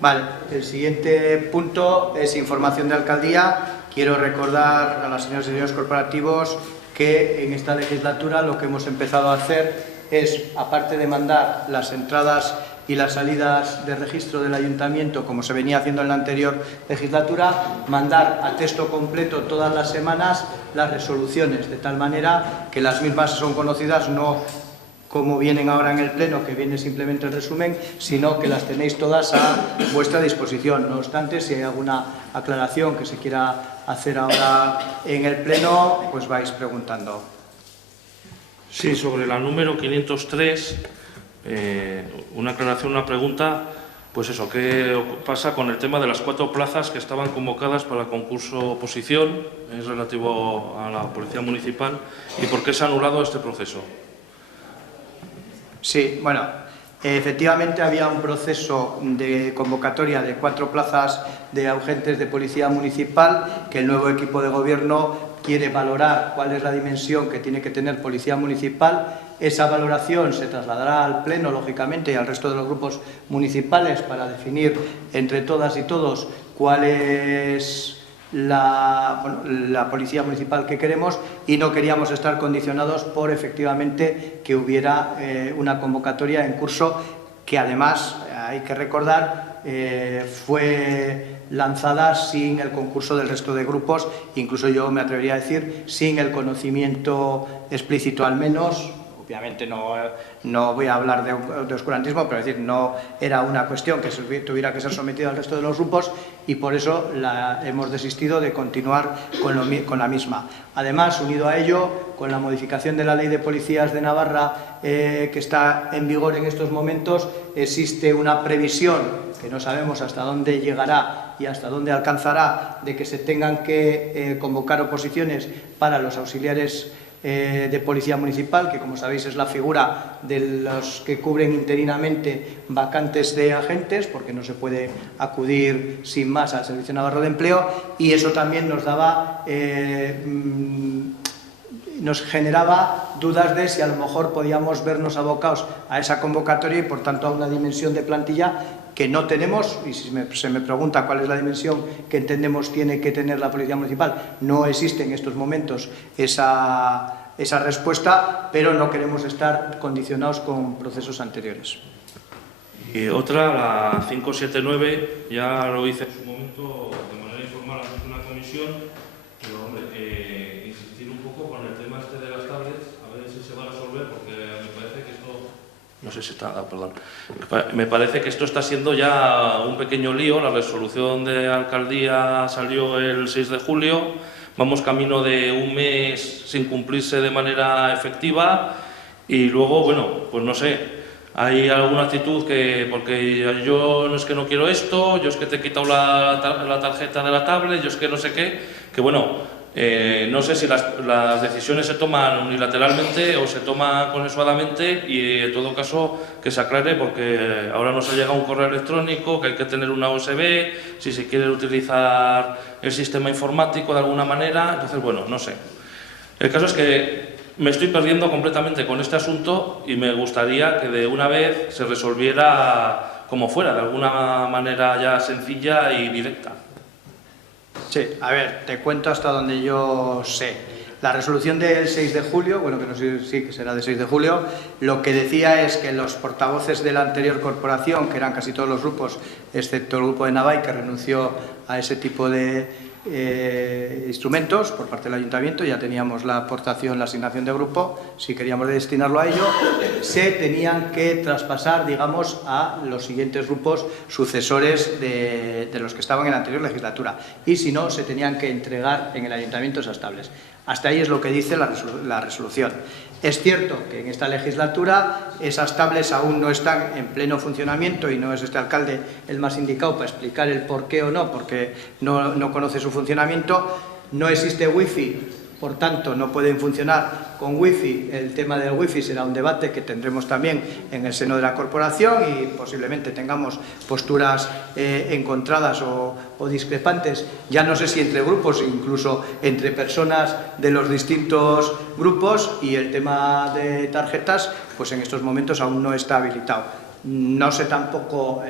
Vale, el siguiente punto es información de alcaldía. Quiero recordar a las señoras y señores corporativos que en esta legislatura lo que hemos empezado a hacer es, aparte de mandar las entradas y las salidas de registro del ayuntamiento, como se venía haciendo en la anterior legislatura, mandar a texto completo todas las semanas las resoluciones, de tal manera que las mismas son conocidas no como vienen ahora en el Pleno, que viene simplemente el resumen, sino que las tenéis todas a vuestra disposición. No obstante, si hay alguna aclaración que se quiera hacer ahora en el Pleno, pues vais preguntando. Sí, sobre la número 503, una aclaración, una pregunta, pues eso, ¿qué pasa con el tema de las 4 plazas que estaban convocadas para el concurso oposición? Es relativo a la Policía Municipal. ¿Y por qué se ha anulado este proceso? Sí, bueno, efectivamente había un proceso de convocatoria de 4 plazas de agentes de Policía Municipal que el nuevo equipo de gobierno quiere valorar cuál es la dimensión que tiene que tener Policía Municipal. Esa valoración se trasladará al Pleno, lógicamente, y al resto de los grupos municipales para definir entre todas y todos cuál es la Policía Municipal que queremos, y no queríamos estar condicionados por efectivamente que hubiera una convocatoria en curso que además, hay que recordar, fue lanzada sin el concurso del resto de grupos, incluso yo me atrevería a decir sin el conocimiento explícito, al menos. Obviamente no voy a hablar de oscurantismo, pero es decir, no era una cuestión que tuviera que ser sometida al resto de los grupos, y por eso hemos desistido de continuar con la misma. Además, unido a ello, con la modificación de la Ley de Policías de Navarra que está en vigor en estos momentos, existe una previsión que no sabemos hasta dónde llegará y hasta dónde alcanzará, de que se tengan que convocar oposiciones para los auxiliares de Policía Municipal, que como sabéis es la figura de los que cubren interinamente vacantes de agentes, porque no se puede acudir sin más al Servicio Navarro de Empleo, y eso también nos daba nos generaba dudas de si a lo mejor podíamos vernos abocados a esa convocatoria y por tanto a una dimensión de plantilla que no tenemos. Y si se me pregunta cuál es la dimensión que entendemos tiene que tener la Policía Municipal, no existe en estos momentos esa respuesta, pero no queremos estar condicionados con procesos anteriores. Y otra, la 579, ya lo hice en su momento de manera informal ante una comisión, pero hombre, insistir un poco con el tema este de las tablets, a ver si se va a resolver, porque me parece que esto... No sé si está... perdón. Me parece que esto está siendo ya un pequeño lío. La resolución de alcaldía salió el 6 de julio, vamos camino de un mes sin cumplirse de manera efectiva, y luego, bueno, pues no sé, hay alguna actitud que, porque yo no es que no quiero esto, yo es que te he quitado la tarjeta de la tablet, yo es que no sé qué, que bueno, no sé si las decisiones se toman unilateralmente o se toman consensuadamente, y en todo caso que se aclare, porque ahora nos ha llegado un correo electrónico que hay que tener una USB si se quiere utilizar el sistema informático de alguna manera. Entonces, bueno, no sé. El caso es que me estoy perdiendo completamente con este asunto y me gustaría que de una vez se resolviera como fuera, de alguna manera ya sencilla y directa. Sí, a ver, te cuento hasta donde yo sé. La resolución del 6 de julio, bueno, que no sé si que será del 6 de julio, lo que decía es que los portavoces de la anterior corporación, que eran casi todos los grupos, excepto el grupo de Navai, que renunció a ese tipo de instrumentos por parte del ayuntamiento, ya teníamos la aportación, la asignación de grupo, si queríamos destinarlo a ello, se tenían que traspasar, digamos, a los siguientes grupos sucesores de los que estaban en la anterior legislatura, y si no, se tenían que entregar en el ayuntamiento esas tablets. Hasta ahí es lo que dice la resolución. Es cierto que en esta legislatura esas tablets aún no están en pleno funcionamiento, y no es este alcalde el más indicado para explicar el por qué o no, porque no conoce su funcionamiento. No existe wifi, por tanto no pueden funcionar con wifi. El tema del wifi será un debate que tendremos también en el seno de la corporación, y posiblemente tengamos posturas encontradas o discrepantes, ya no sé si entre grupos, incluso entre personas de los distintos grupos, y el tema de tarjetas pues en estos momentos aún no está habilitado. No sé tampoco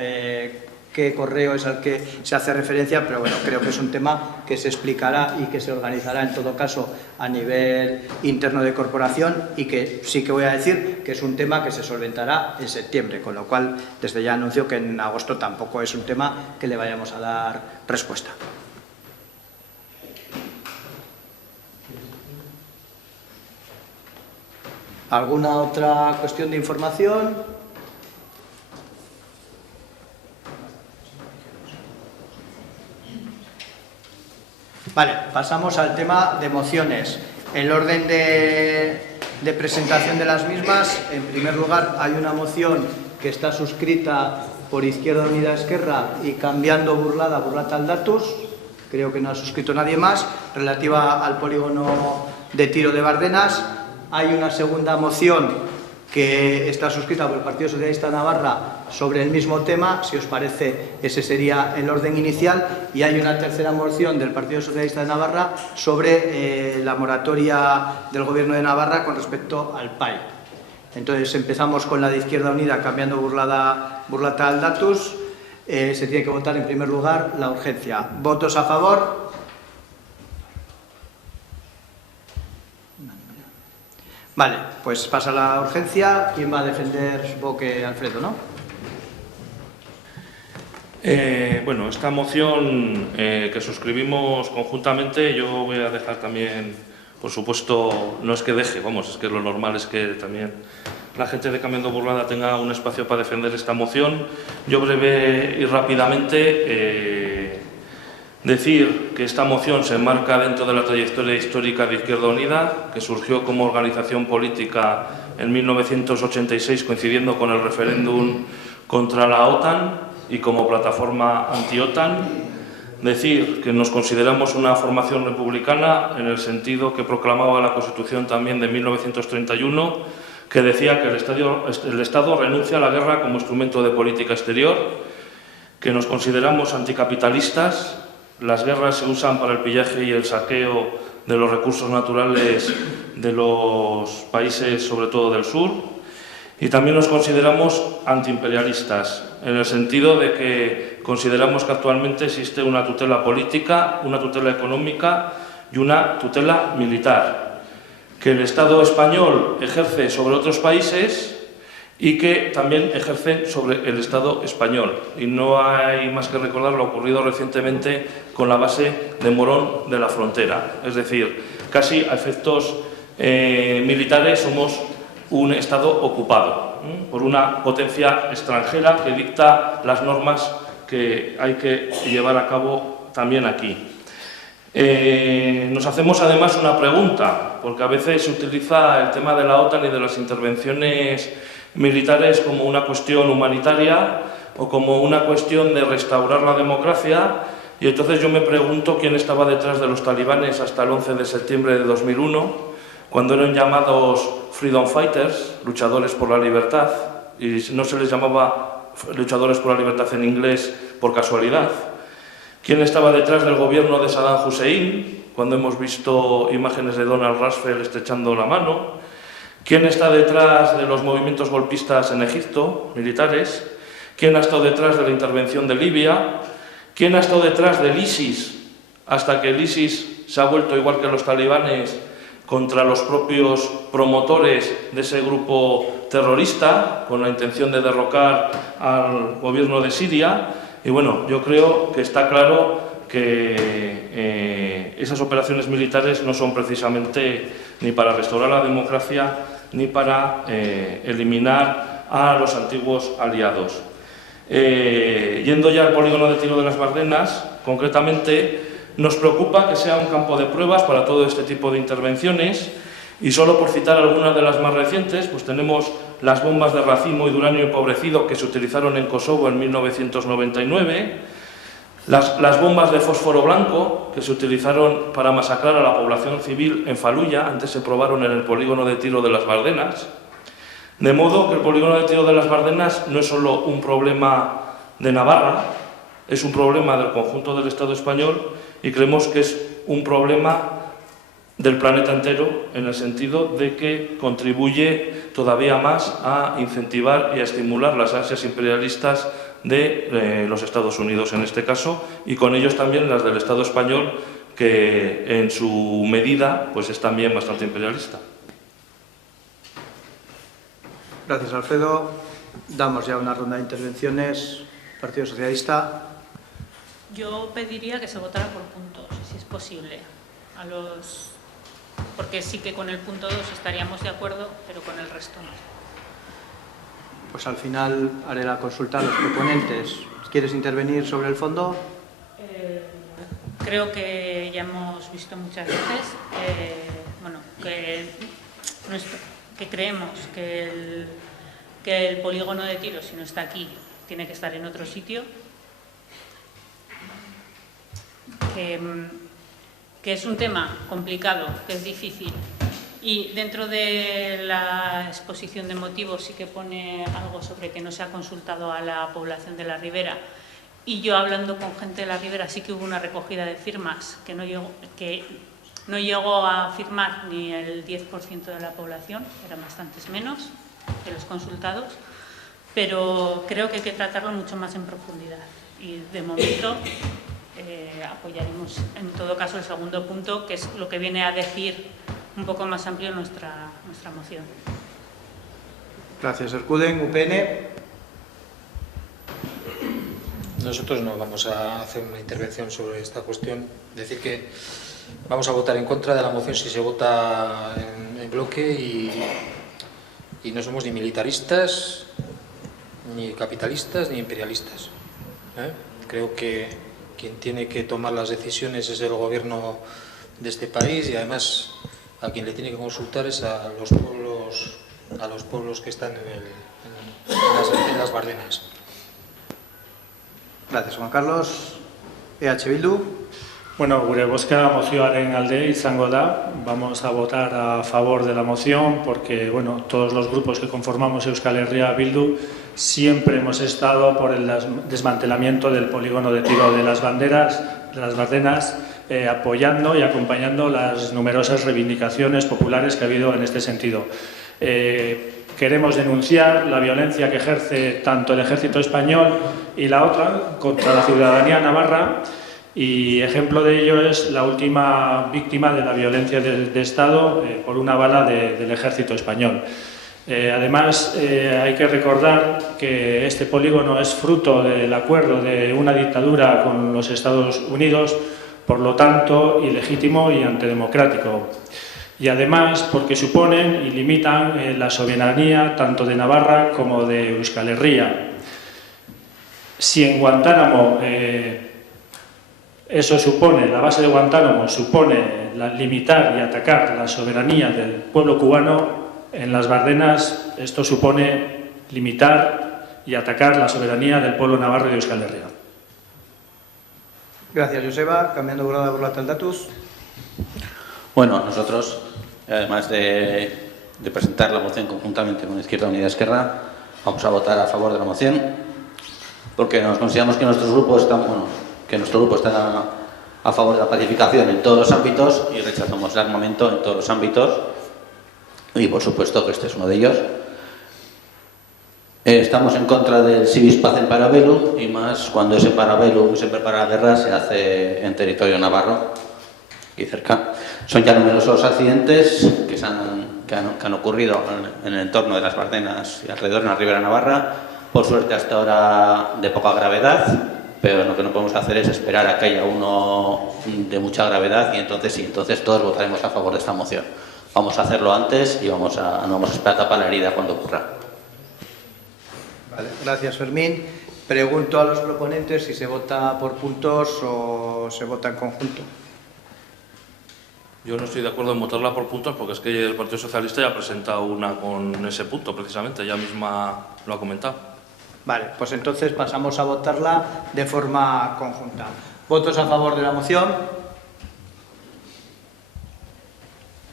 qué correo es al que se hace referencia, pero bueno, creo que es un tema que se explicará y que se organizará en todo caso a nivel interno de corporación, y que sí que voy a decir que es un tema que se solventará en septiembre, con lo cual desde ya anuncio que en agosto tampoco es un tema que le vayamos a dar respuesta. ¿Alguna otra cuestión de información? Vale, pasamos al tema de mociones. El orden de presentación de las mismas: en primer lugar, hay una moción que está suscrita por Izquierda Unida Esquerra y Cambiando Burlada, Burlata Aldatus, creo que no ha suscrito nadie más, relativa al polígono de tiro de Bardenas. Hay una segunda moción que está suscrita por el Partido Socialista de Navarra sobre el mismo tema. Si os parece, ese sería el orden inicial. Y hay una tercera moción del Partido Socialista de Navarra sobre la moratoria del Gobierno de Navarra con respecto al PAI. Entonces empezamos con la de Izquierda Unida, Cambiando Burlata Aldatus. Se tiene que votar en primer lugar la urgencia. ¿Votos a favor? Vale, pues pasa la urgencia. ¿Quién va a defender? Supongo que Alfredo, ¿no? Bueno, esta moción que suscribimos conjuntamente, yo voy a dejar también, por supuesto, no es que deje, vamos, es que lo normal es que también la gente de Cambiando Burlada tenga un espacio para defender esta moción. Yo breve y rápidamente decir que esta moción se enmarca dentro de la trayectoria histórica de Izquierda Unida, que surgió como organización política en 1986, coincidiendo con el referéndum contra la OTAN, y como plataforma anti-OTAN. Decir que nos consideramos una formación republicana en el sentido que proclamaba la Constitución también de 1931, que decía que el Estado renuncia a la guerra como instrumento de política exterior, que nos consideramos anticapitalistas. Las guerras se usan para el pillaje y el saqueo de los recursos naturales de los países, sobre todo del sur. Y también nos consideramos antiimperialistas, en el sentido de que consideramos que actualmente existe una tutela política, una tutela económica y una tutela militar, que el Estado español ejerce sobre otros países y que también ejercen sobre el Estado español. Y no hay más que recordar lo ocurrido recientemente con la base de Morón de la Frontera. Es decir, casi a efectos militares somos un Estado ocupado por una potencia extranjera que dicta las normas que hay que llevar a cabo también aquí. Nos hacemos además una pregunta, porque a veces se utiliza el tema de la OTAN y de las intervenciones militares como una cuestión humanitaria o como una cuestión de restaurar la democracia, y entonces yo me pregunto quién estaba detrás de los talibanes hasta el 11 de septiembre de 2001, cuando eran llamados Freedom Fighters, luchadores por la libertad, y no se les llamaba luchadores por la libertad en inglés por casualidad. ¿Quién estaba detrás del gobierno de Saddam Hussein, cuando hemos visto imágenes de Donald Rumsfeld estrechando la mano? ¿Quién está detrás de los movimientos golpistas en Egipto, militares? ¿Quién ha estado detrás de la intervención de Libia? ¿Quién ha estado detrás del ISIS, hasta que el ISIS se ha vuelto, igual que los talibanes, contra los propios promotores de ese grupo terrorista, con la intención de derrocar al gobierno de Siria? Y bueno, yo creo que está claro que esas operaciones militares no son precisamente ni para restaurar la democracia ni para eliminar a los antiguos aliados. Yendo ya al polígono de tiro de las Bardenas, concretamente, nos preocupa que sea un campo de pruebas para todo este tipo de intervenciones, y solo por citar algunas de las más recientes, pues tenemos las bombas de racimo y de uranio empobrecido que se utilizaron en Kosovo en 1999, las bombas de fósforo blanco que se utilizaron para masacrar a la población civil en Faluya, antes se probaron en el polígono de tiro de las Bardenas. De modo que el polígono de tiro de las Bardenas no es solo un problema de Navarra, es un problema del conjunto del Estado español, y creemos que es un problema del planeta entero, en el sentido de que contribuye todavía más a incentivar y a estimular las ansias imperialistas de los Estados Unidos en este caso, y con ellos también las del Estado español, que en su medida pues es también bastante imperialista. Gracias, Alfredo. Damos ya una ronda de intervenciones. Partido Socialista. Yo pediría que se votara por puntos, si es posible. Porque sí que con el punto 2 estaríamos de acuerdo, pero con el resto no. Pues al final haré la consulta a los proponentes. ¿Quieres intervenir sobre el fondo? Creo que ya hemos visto muchas veces que creemos que el polígono de tiro, si no está aquí, tiene que estar en otro sitio. Que es un tema complicado, que es difícil. Y dentro de la exposición de motivos sí que pone algo sobre que no se ha consultado a la población de la Ribera. Y yo, hablando con gente de la Ribera, sí que hubo una recogida de firmas que no llegó a firmar ni el 10% de la población, eran bastantes menos que los consultados, pero creo que hay que tratarlo mucho más en profundidad. Y de momento apoyaremos en todo caso el segundo punto, que es lo que viene a decir un poco más amplio nuestra moción. Gracias, Ercuden. UPN. Nosotros no vamos a hacer una intervención sobre esta cuestión. Decir que vamos a votar en contra de la moción si se vota en bloque y no somos ni militaristas, ni capitalistas, ni imperialistas. Creo que quien tiene que tomar las decisiones es el gobierno de este país y además a quien le tiene que consultar es a los pueblos que están en las Bardenas. Gracias, Juan Carlos. EH Bildu. Bueno, gure bozka mozioaren alde izango da. Vamos a votar a favor de la moción porque, bueno, todos los grupos que conformamos Euskal Herria Bildu siempre hemos estado por el desmantelamiento del polígono de tiro de las Bardenas, apoyando y acompañando las numerosas reivindicaciones populares que ha habido en este sentido. Queremos denunciar la violencia que ejerce tanto el ejército español y la otra contra la ciudadanía navarra, y ejemplo de ello es la última víctima de la violencia de Estado por una bala del ejército español. Además, hay que recordar que este polígono es fruto del acuerdo de una dictadura con los Estados Unidos, por lo tanto, ilegítimo y antidemocrático. Y además porque suponen y limitan la soberanía tanto de Navarra como de Euskal Herria. Si en Guantánamo la base de Guantánamo supone limitar y atacar la soberanía del pueblo cubano, en las Bardenas esto supone limitar y atacar la soberanía del pueblo navarro de Euskal Herria. Gracias, Joseba. Cambiando grado por la Taldatus. Bueno, nosotros, además de presentar la moción conjuntamente con Izquierda Unida y Esquerra, vamos a votar a favor de la moción porque nos consideramos que nuestro grupo está a favor de la pacificación en todos los ámbitos y rechazamos el armamento en todos los ámbitos y por supuesto que este es uno de ellos. Estamos en contra del civis pacem para bellum y más cuando ese para bellum, ese prepara la guerra, se hace en territorio navarro y cerca. Son ya numerosos accidentes que han ocurrido en el entorno de las Bardenas y alrededor, en la Ribera Navarra. Por suerte hasta ahora de poca gravedad, pero lo que no podemos hacer es esperar a que haya uno de mucha gravedad y entonces todos votaremos a favor de esta moción. Vamos a hacerlo antes y no vamos a esperar a tapar la herida cuando ocurra. Vale, gracias, Fermín. Pregunto a los proponentes si se vota por puntos o se vota en conjunto. Yo no estoy de acuerdo en votarla por puntos porque es que el Partido Socialista ya ha presentado una con ese punto, precisamente, ella misma lo ha comentado. Vale, pues entonces pasamos a votarla de forma conjunta. ¿Votos a favor de la moción?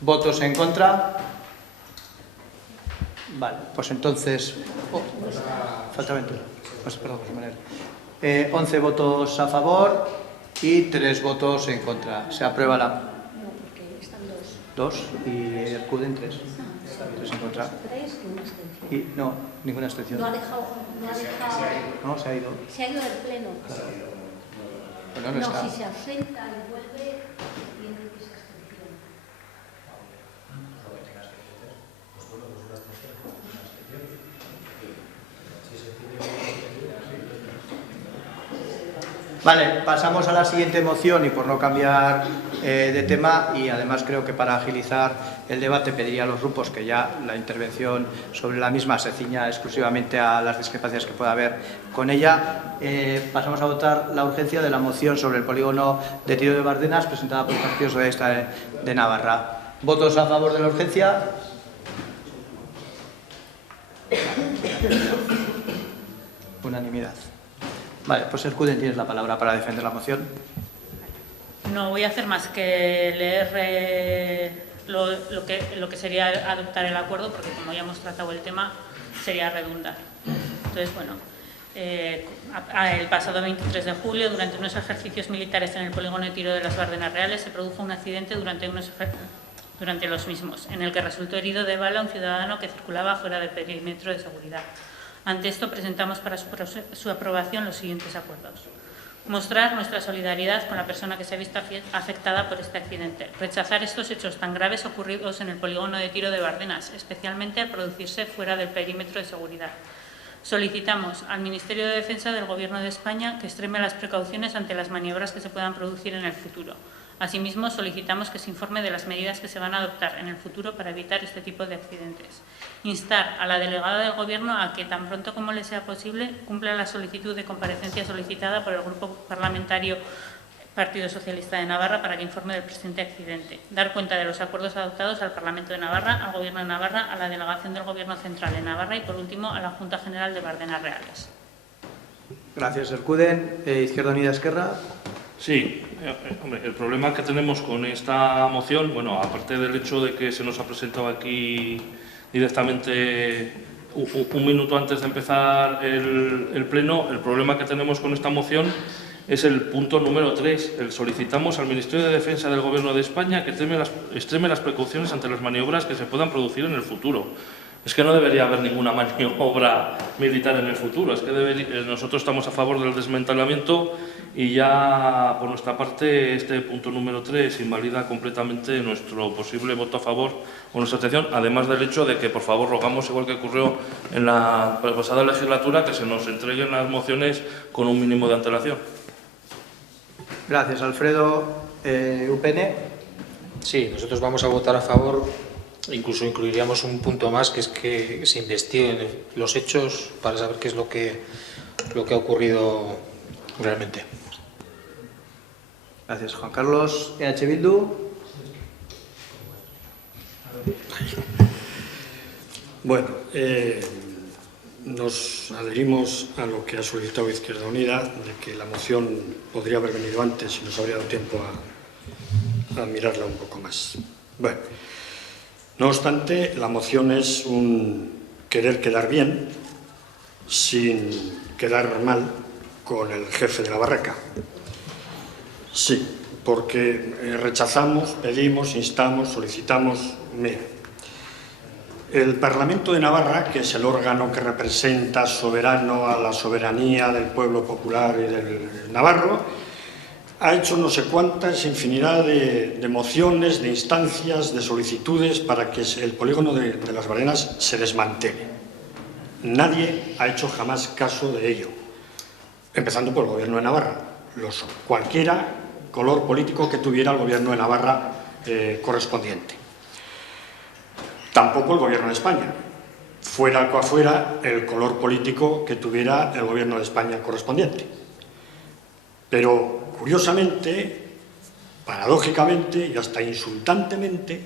¿Votos en contra? Vale, pues entonces... falta Ventura. Perdón, José Manuel. 11 votos a favor y 3 votos en contra. Se aprueba la... 2 y Ercuden 3. 3 en contra. Y no, ninguna abstención. No ha dejado. No, se ha ido. Se ha ido del pleno. Bueno, no está. Si se ausenta y vuelve, tiene que ser abstención. Vale, pasamos a la siguiente moción y por no cambiar de tema, y además creo que para agilizar el debate pediría a los grupos que ya la intervención sobre la misma se ciña exclusivamente a las discrepancias que pueda haber con ella. Pasamos a votar la urgencia de la moción sobre el polígono de tiro de Bardenas presentada por el Partido Socialista de Navarra. ¿Votos a favor de la urgencia? Unanimidad. Vale, pues Ercuden, tienes la palabra para defender la moción. No voy a hacer más que leer lo que sería adoptar el acuerdo, porque como ya hemos tratado el tema, sería redundar. Entonces, bueno, el pasado 23 de julio, durante unos ejercicios militares en el polígono de tiro de las Bardenas Reales, se produjo un accidente durante los mismos, en el que resultó herido de bala un ciudadano que circulaba fuera del perímetro de seguridad. Ante esto, presentamos para su aprobación los siguientes acuerdos. Mostrar nuestra solidaridad con la persona que se ha visto afectada por este accidente. Rechazar estos hechos tan graves ocurridos en el polígono de tiro de Bardenas, especialmente al producirse fuera del perímetro de seguridad. Solicitamos al Ministerio de Defensa del Gobierno de España que extreme las precauciones ante las maniobras que se puedan producir en el futuro. Asimismo, solicitamos que se informe de las medidas que se van a adoptar en el futuro para evitar este tipo de accidentes. Instar a la delegada del Gobierno a que, tan pronto como le sea posible, cumpla la solicitud de comparecencia solicitada por el Grupo Parlamentario Partido Socialista de Navarra para que informe del presente accidente. Dar cuenta de los acuerdos adoptados al Parlamento de Navarra, al Gobierno de Navarra, a la Delegación del Gobierno Central de Navarra y, por último, a la Junta General de Bardenas Reales. Gracias, Ercuden. Izquierda Unida, Esquerra. Sí, hombre, el problema que tenemos con esta moción, bueno, aparte del hecho de que se nos ha presentado aquí directamente un minuto antes de empezar el pleno, el problema que tenemos con esta moción es el punto número 3. Solicitamos al Ministerio de Defensa del Gobierno de España que extreme las precauciones ante las maniobras que se puedan producir en el futuro. Es que no debería haber ninguna maniobra militar en el futuro. Es que nosotros estamos a favor del desmantelamiento y ya, por nuestra parte, este punto número 3 invalida completamente nuestro posible voto a favor o nuestra abstención, además del hecho de que, por favor, rogamos, igual que ocurrió en la pasada legislatura, que se nos entreguen las mociones con un mínimo de antelación. Gracias, Alfredo. UPN. Sí, nosotros vamos a votar a favor. Incluso incluiríamos un punto más, que es que se investiguen los hechos para saber qué es lo que ha ocurrido realmente. Gracias, Juan Carlos. EH Bildu. Bueno, nos adherimos a lo que ha solicitado Izquierda Unida, de que la moción podría haber venido antes y nos habría dado tiempo a mirarla un poco más. Bueno. No obstante, la moción es un querer quedar bien sin quedar mal con el jefe de la barraca. Sí, porque rechazamos, pedimos, instamos, solicitamos. Mira, el Parlamento de Navarra, que es el órgano que representa soberano a la soberanía del pueblo popular y del navarro, ha hecho no sé cuántas, infinidad de mociones, de instancias, de solicitudes para que el polígono de las Bardenas se desmantele. Nadie ha hecho jamás caso de ello, empezando por el Gobierno de Navarra. Cualquiera color político que tuviera el Gobierno de Navarra correspondiente. Tampoco el Gobierno de España, fuera cual fuera el color político que tuviera el Gobierno de España correspondiente. Pero, curiosamente, paradójicamente y hasta insultantemente,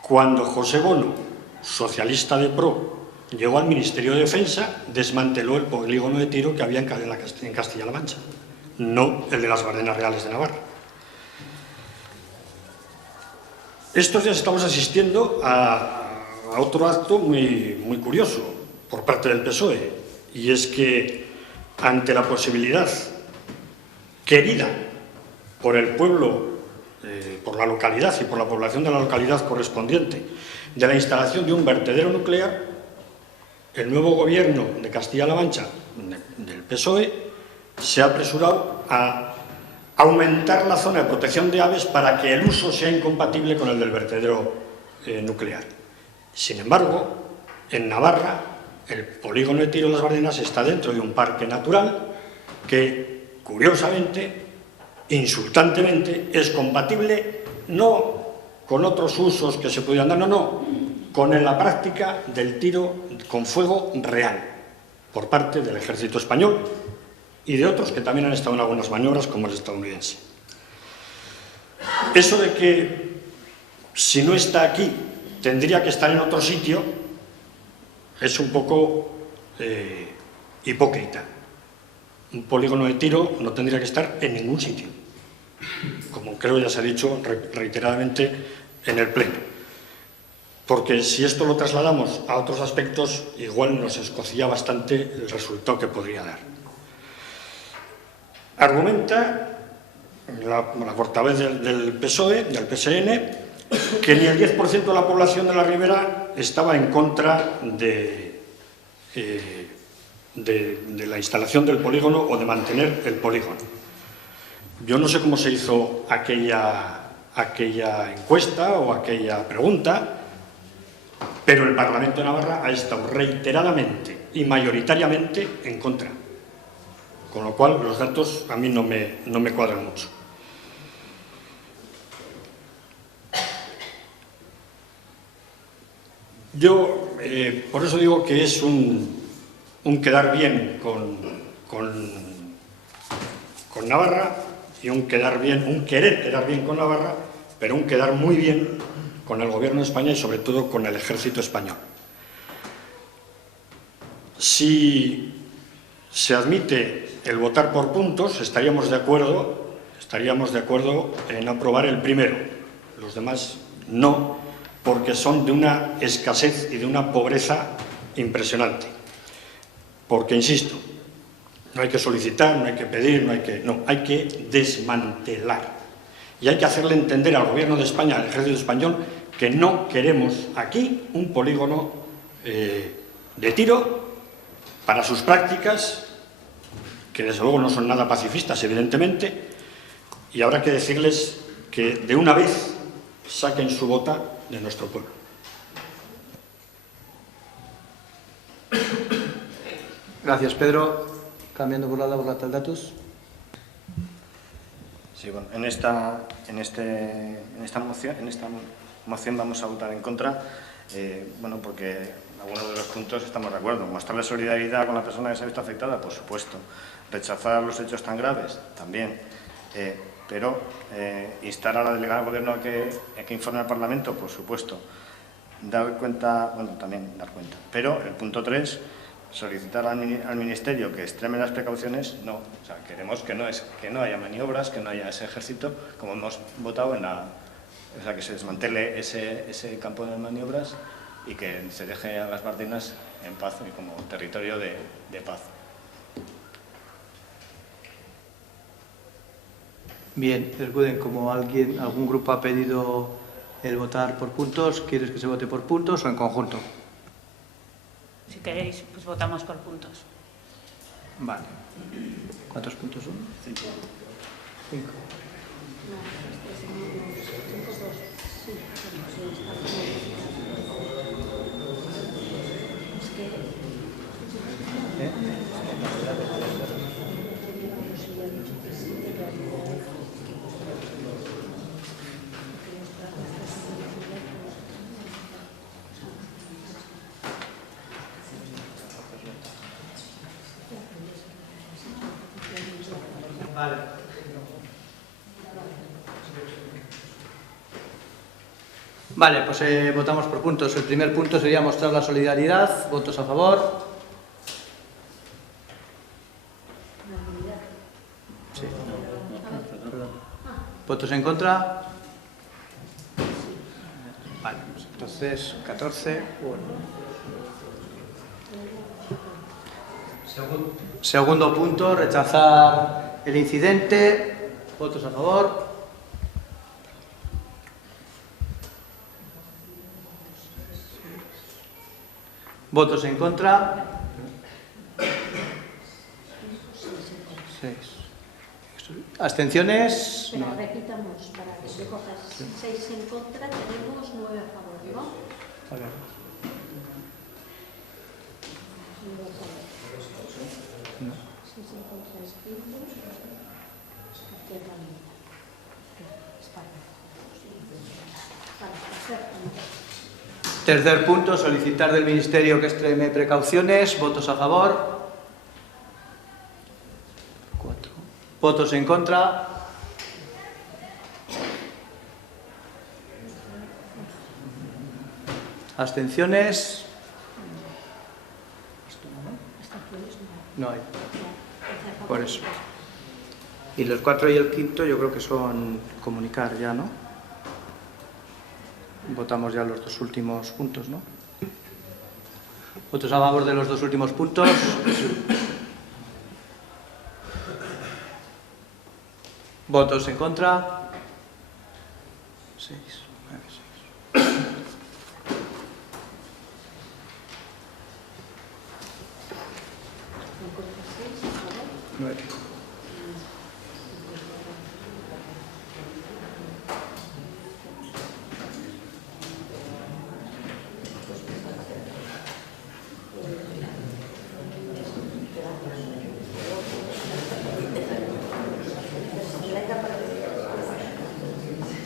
cuando José Bono, socialista de PRO, llegó al Ministerio de Defensa, desmanteló el polígono de tiro que había en Castilla-La Mancha, no el de las Bardenas Reales de Navarra. Estos días estamos asistiendo a otro acto muy curioso por parte del PSOE, y es que, ante la posibilidad querida por el pueblo por la localidad y por la población de la localidad correspondiente de la instalación de un vertedero nuclear, el nuevo gobierno de Castilla-La Mancha, del PSOE, se ha apresurado a aumentar la zona de protección de aves para que el uso sea incompatible con el del vertedero nuclear. Sin embargo, en Navarra, el polígono de Tiro de las Bardenas está dentro de un parque natural que, curiosamente, insultantemente, es compatible no con otros usos que se pudieran dar, no, con la práctica del tiro con fuego real por parte del ejército español y de otros que también han estado en algunas maniobras, como el estadounidense. Eso de que si no está aquí tendría que estar en otro sitio es un poco hipócrita. Un polígono de tiro no tendría que estar en ningún sitio, como creo ya se ha dicho reiteradamente en el Pleno. Porque si esto lo trasladamos a otros aspectos, igual nos escocía bastante el resultado que podría dar. Argumenta la portavoz del PSOE, del PSN, que ni el 10% de la población de la Ribera estaba en contra de la instalación del polígono o de mantener el polígono. Yo no sé cómo se hizo aquella encuesta o aquella pregunta, pero el Parlamento de Navarra ha estado reiteradamente y mayoritariamente en contra. Con lo cual, los datos a mí no me cuadran mucho. Yo, por eso digo que es un quedar bien con Navarra y un querer quedar bien con Navarra, pero un quedar muy bien con el Gobierno de España y sobre todo con el Ejército español. Si se admite el votar por puntos, estaríamos de acuerdo en aprobar el primero. Los demás no, porque son de una escasez y de una pobreza impresionante. Porque, insisto, no hay que solicitar, no hay que pedir, hay que desmantelar. Y hay que hacerle entender al Gobierno de España, al Ejército español, que no queremos aquí un polígono de tiro para sus prácticas, que desde luego no son nada pacifistas, evidentemente, y habrá que decirles que de una vez saquen su bota de nuestro pueblo. Gracias, Pedro. Cambiando por la datos. Sí, bueno, en esta moción vamos a votar en contra, bueno, porque algunos de los puntos estamos de acuerdo. Mostrarle solidaridad con la persona que se ha visto afectada, por supuesto. Rechazar los hechos tan graves, también. Pero instar a la delegada del Gobierno a que informe al Parlamento, por supuesto. Dar cuenta, bueno, también dar cuenta. Pero el punto 3, solicitar al Ministerio que extreme las precauciones, no. O sea, queremos que no haya maniobras, que no haya ese ejército, como hemos votado o sea, que se desmantele ese campo de maniobras y que se deje a las Bardenas en paz y como territorio de paz. Bien, Erguden, como algún grupo ha pedido el votar por puntos, ¿quieres que se vote por puntos o en conjunto? Si queréis, pues votamos por puntos. Vale. ¿Cuántos puntos son? 5. 5. Vale. Vale, pues votamos por puntos. El primer punto sería mostrar la solidaridad. ¿Votos a favor? Sí. ¿Votos en contra? Vale, pues entonces 14. Segundo punto, rechazar el incidente. ¿Votos a favor? ¿Votos en contra? 6. ¿Abstenciones? Pero repitamos, para que se cojas 6 en contra, tenemos 9 a favor, ¿no? A ver. 9 a favor. 6 en contra es 5. Izquierda Unida. España. Vale, perfecto. Tercer punto, solicitar del Ministerio que extreme precauciones. ¿Votos a favor? 4. ¿Votos en contra? ¿Abstenciones? No hay. Por eso. Y los 4 y el quinto yo creo que son comunicar ya, ¿no? Votamos ya los 2 últimos puntos, ¿no? ¿Votos a favor de los 2 últimos puntos? ¿Votos en contra? 6, 9, 6. En contra 6 a favor. 9.